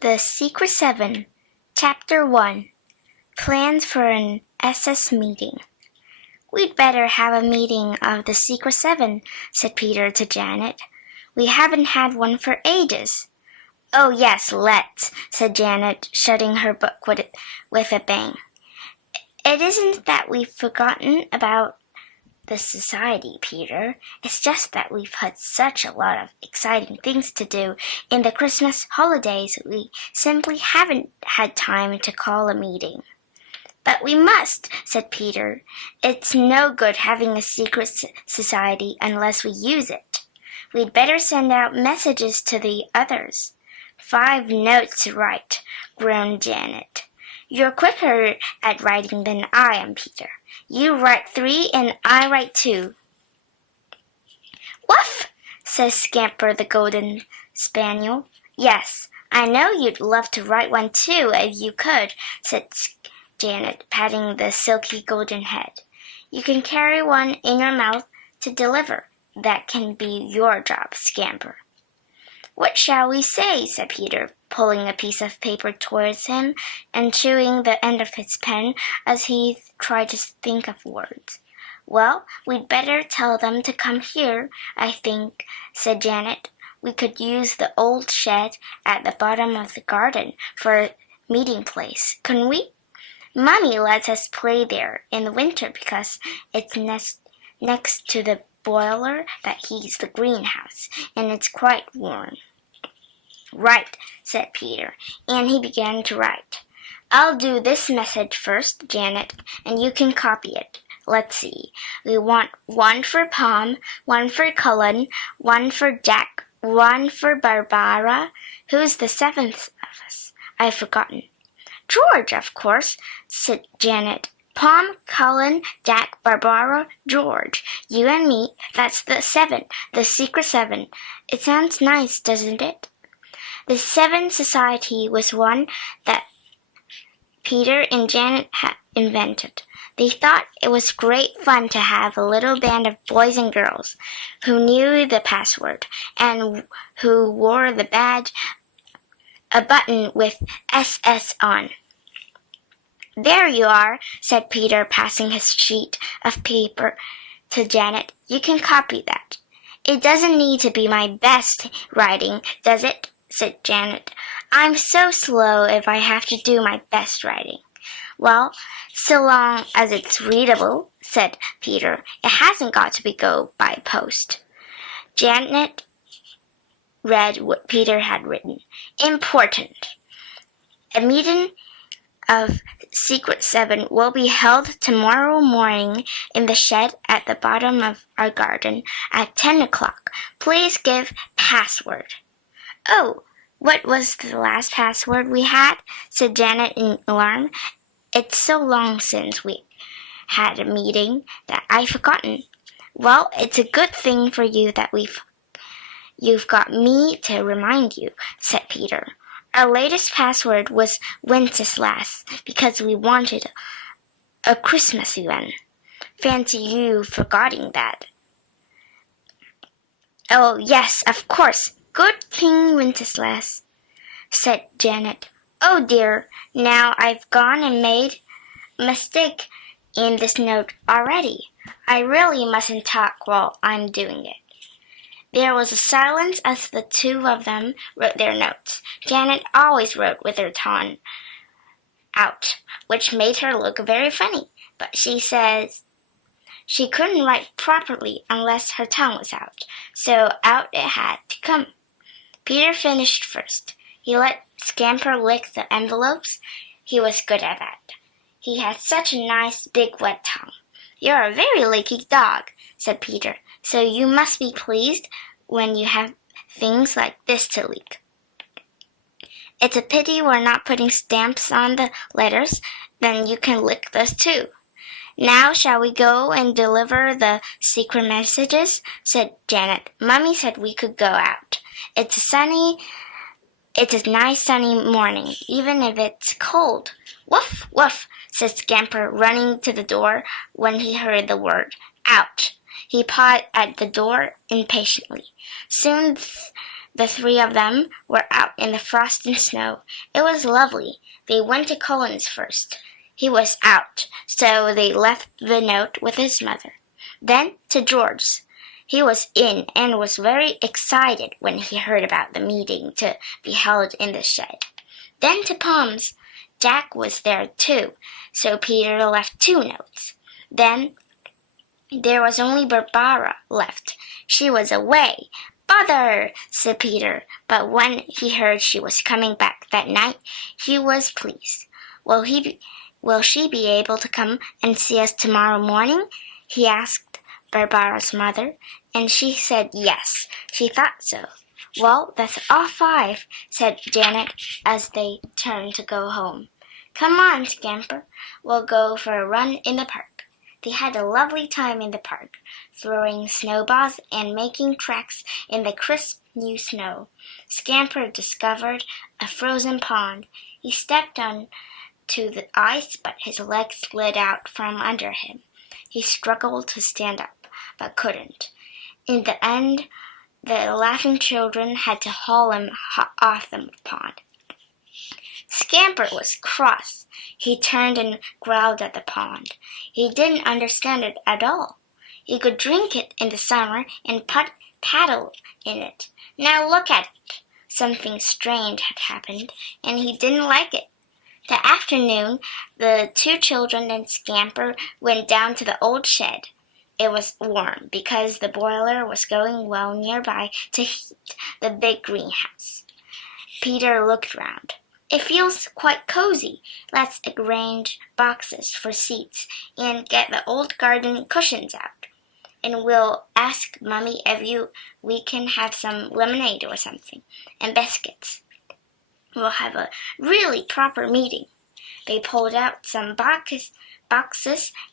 The Secret Seven, Chapter 1, Plans for an SS Meeting. "We'd better have a meeting of the Secret Seven," said Peter to Janet. "We haven't had one for ages." "Oh, yes, let's," said Janet, shutting her book with a bang. "It isn't that we've forgotten about the society, Peter. It's just that we've had such a lot of exciting things to do in the Christmas holidays we simply haven't had time to call a meeting." "But we must," said Peter. "It's no good having a secret society unless we use it. We'd better send out messages to the others." "5 notes to write," groaned Janet. "You're quicker at writing than I am, Peter. You write 3 and I write 2. "Woof!" says Scamper the Golden Spaniel. "Yes, I know you'd love to write one too if you could," said Janet, patting the silky golden head. "You can carry one in your mouth to deliver. That can be your job, Scamper." "What shall we say?" said Peter, pulling a piece of paper towards him and chewing the end of his pen as he tried to think of words. "Well, we'd better tell them to come here, I think," said Janet. "We could use the old shed at the bottom of the garden for a meeting place, couldn't we? Mummy lets us play there in the winter because it's next to the boiler that heats the greenhouse, and it's quite warm." "Right," said Peter, and he began to write. "I'll do this message first, Janet, and you can copy it. Let's see. We want 1 for Pom, 1 for Cullen, 1 for Jack, 1 for Barbara. Who's the 7th of us? I've forgotten." "George, of course," said Janet. "Pom, Cullen, Jack, Barbara, George. You and me. That's the 7, the Secret 7. It sounds nice, doesn't it?" The 7 Society was one that Peter and Janet had invented. They thought it was great fun to have a little band of boys and girls who knew the password and who wore the badge, a button with SS on. "There you are," said Peter, passing his sheet of paper to Janet. "You can copy that." "It doesn't need to be my best writing, does it?" said Janet. "I'm so slow if I have to do my best writing." "Well, so long as it's readable," said Peter. "It hasn't got to go by post." Janet read what Peter had written. "Important. A meeting of Secret 7 will be held tomorrow morning in the shed at the bottom of our garden at 10 o'clock. Please give password." "Oh, what was the last password we had?" said Janet in alarm. "It's so long since we had a meeting that I've forgotten." "Well, it's a good thing for you that you've got me to remind you," said Peter. "Our latest password was Wenceslas because we wanted a Christmas event. Fancy you forgetting that." "Oh, yes, of course. Good King Wenceslas," said Janet. "Oh dear, now I've gone and made a mistake in this note already. I really mustn't talk while I'm doing it." There was a silence as the 2 of them wrote their notes. Janet always wrote with her tongue out, which made her look very funny, but she says she couldn't write properly unless her tongue was out, so out it had to come. Peter finished first. He let Scamper lick the envelopes. He was good at that. He had such a nice big wet tongue. "You're a very leaky dog," said Peter, "so you must be pleased when you have things like this to leak. It's a pity we're not putting stamps on the letters, then you can lick those too." "Now shall we go and deliver the secret messages?" said Janet. "Mummy said we could go out. It's a nice sunny morning, even if it's cold." "Woof, woof," said Scamper, running to the door when he heard the word out. He pawed at the door impatiently. Soon The three of them were out in the frost and snow. It was lovely. They went to Colin's first. He was out, so they left the note with his mother. Then to George's. He was in and was very excited when he heard about the meeting to be held in the shed. Then to Pom's. Jack was there too, so Peter left 2 notes. Then there was only Barbara left. She was away. "Bother!" said Peter, but when he heard she was coming back that night, he was pleased. Will she be able to come and see us tomorrow morning?" he asked Barbara's mother, and she said yes, she thought so. "Well, that's all 5, said Janet as they turned to go home. "Come on, Scamper, we'll go for a run in the park." They had a lovely time in the park, throwing snowballs and making tracks in the crisp new snow. Scamper discovered a frozen pond. He stepped on to the ice, but his legs slid out from under him. He struggled to stand up, but couldn't. In the end, the laughing children had to haul him off the pond. Scamper was cross. He turned and growled at the pond. He didn't understand it at all. He could drink it in the summer and paddle in it. Now look at it. Something strange had happened, and he didn't like it. That afternoon, the 2 children and Scamper went down to the old shed. It was warm because the boiler was going well nearby to heat the big greenhouse. Peter looked round. "It feels quite cozy. Let's arrange boxes for seats and get the old garden cushions out. And we'll ask Mummy if we can have some lemonade or something, and biscuits. We'll have a really proper meeting." They pulled out some boxes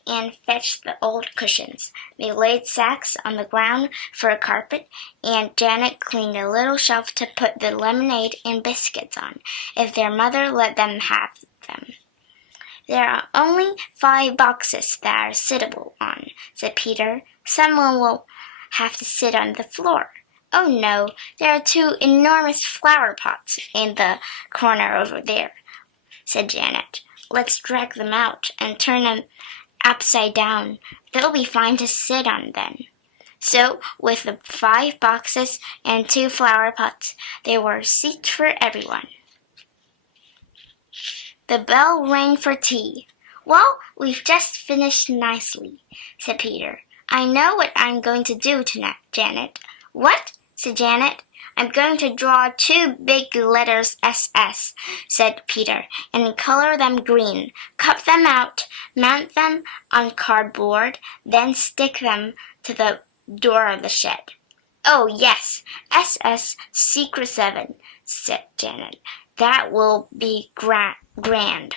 and fetched the old cushions. They laid sacks on the ground for a carpet, and Janet cleaned a little shelf to put the lemonade and biscuits on, if their mother let them have them. "There are only 5 boxes that are sittable on," said Peter. "Someone will have to sit on the floor." "Oh, no, there are 2 enormous flower pots in the corner over there," said Janet. "Let's drag them out and turn them upside down. They'll be fine to sit on then." So, with the 5 boxes and 2 flower pots, there were seats for everyone. The bell rang for tea. "Well, we've just finished nicely," said Peter. "I know what I'm going to do tonight, Janet." "What?" said Janet. "I'm going to draw 2 big letters SS, said Peter, "and color them green. Cut them out, mount them on cardboard, then stick them to the door of the shed." "Oh, yes, SS Secret 7, said Janet. "That will be grand."